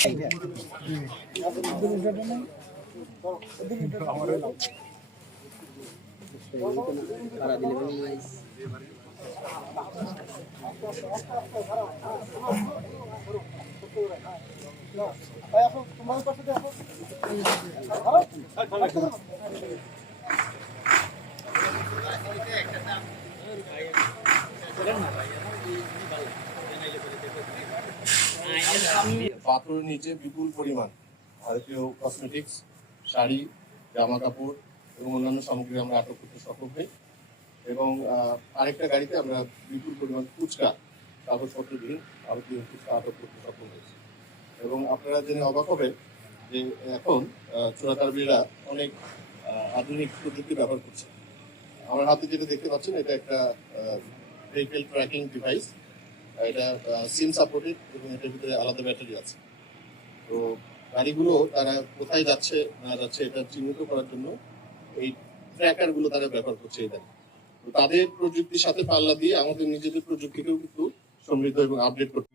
একটা দাম পাথরের নিচে বিপুল পরিমাণ ভারতীয় কসমেটিক্স শাড়ি, জামা কাপড় এবং অন্যান্য সামগ্রী আমরা আটক করতে সক্ষম হই। এবং আরেকটা গাড়িতে আমরা বিপুল পরিমাণ ফুচকা কাগজপত্রবিহীন ভারতীয় ফুচকা আটক করতে সক্ষম হয়েছি। এবং আপনারা জেনে অবাক হবেন যে এখন চোরাকারবিরা অনেক আধুনিক প্রযুক্তি ব্যবহার করছে। আমার হাতে যেটা দেখতে পাচ্ছেন, এটা একটা ভেহিকেল ট্র্যাকিং ডিভাইস এটা সিম সাপোর্টেড এবং এটার ভিতরে আলাদা ব্যাটারি আছে। তো গাড়িগুলো তারা কোথায় যাচ্ছে, না যাচ্ছে, এটা চিহ্নিত করার জন্য এই ট্র্যাকারগুলো তারা ব্যবহার করছে এটা তো তাদের প্রযুক্তির সাথে পাল্লা দিয়ে আমাদের নিজেদের প্রযুক্তিকেও কিন্তু সমৃদ্ধ এবং আপডেট করতে